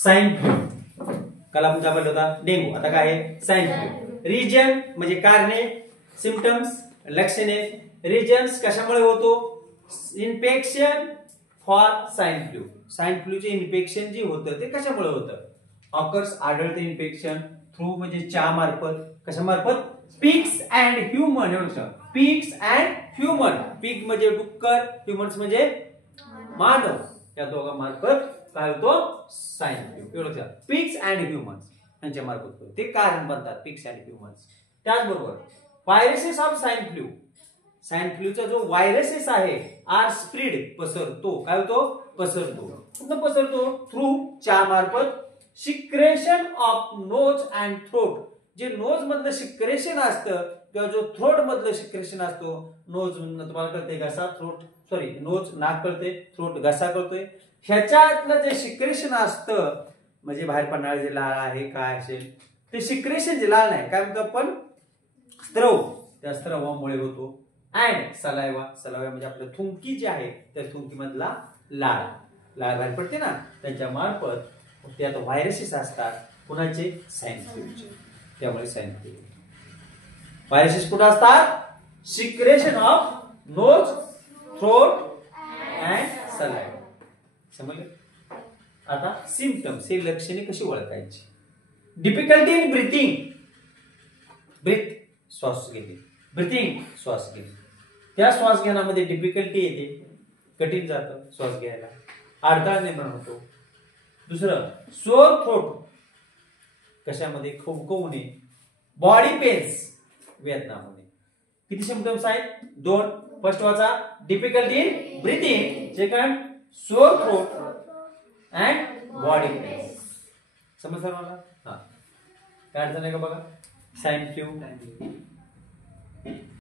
Swine flu, काल आपण काय बोललो होता डेंगू, आता काय आहे स्वाइन फ्लू. रिजन म्हणजे कारणे, सिम्पटम्स लक्षणे. रिजन्स कशामुळे होतो, infection for swine flu. Swine फ्लूचे इन्फेक्शन जे होतं ते कशामुळे होतं, ऑकर्स आढळते इन्फेक्शन थ्रू म्हणजे च्या मार्फत, कशामार्फत, pigs and human. Pigs and human, pig म्हणजे डुक्कर, ह्युमन्स म्हणजे मानव, या दोघांमार्फत काय होतो स्वाइन फ्लू. एवढं पिग्स अँड ह्युमन्स यांच्या मार्फत ते कारण बनतात पिग्स अँड ह्युमन्स. त्याचबरोबर viruses of swine flu, swine फ्लूचा जो व्हायरसेस आहे आर स्प्रीड पसरतो, काय होतो पसरतो. कुठं पसरतो, थ्रू च्या मार्फत. Secretion of knows and throat, जे नोज मधलं सिक्रेशन असतं किंवा जो थ्रोट मधलं सिक्रेशन असतो, नोज तुम्हाला कळते घसा, थ्रोट सॉरी नोज नाक कळते, थ्रोट घसा कळतोय, ह्याच्यातलं जे सिक्रेशन असतं म्हणजे बाहेर पडणारे जे लाळ आहे काय असेल ते सिक्रेशन, जे लाळ नाही काय म्हणतो आपण स्त्रव, त्या स्त्रवामुळे होतो. अँड सलायवा, सलायवा म्हणजे आपलं थुंकी जे आहे त्या थुंकी मधला लाळ, लाळ बाहेर पडते ना, त्याच्या मार्फत त्यात व्हायरसेस असतात. कुणाचे, स्वाइन फ्लूचे. त्यामुळे स्वाइन फ्लू. व्हायरसेस कुठे असतात, secretion of nose, throat and saliva. समजलं. आता सिम्पटम्स, हे लक्षणे कशी ओळखायची. डिफिकल्टी इन ब्रीथिंग, ब्रीथ श्वास घेणे, ब्रीथिंग श्वास घेणे, त्या श्वास घेण्यामध्ये डिफिकल्टी येते, कठीण जातं श्वास घ्यायला, अडथळा निर्माण होतो. दुसरं सोर थ्रोट, कशामध्ये खवखवणे, बॉडी पेन्स वेदना होणे. किती सिम्पटम्स आहेत, दोन. फर्स्ट वाचा difficulty in breathing, second sore throat and body pens. समजलं मला. हा काय अडचण आहे का बघा. Swine flu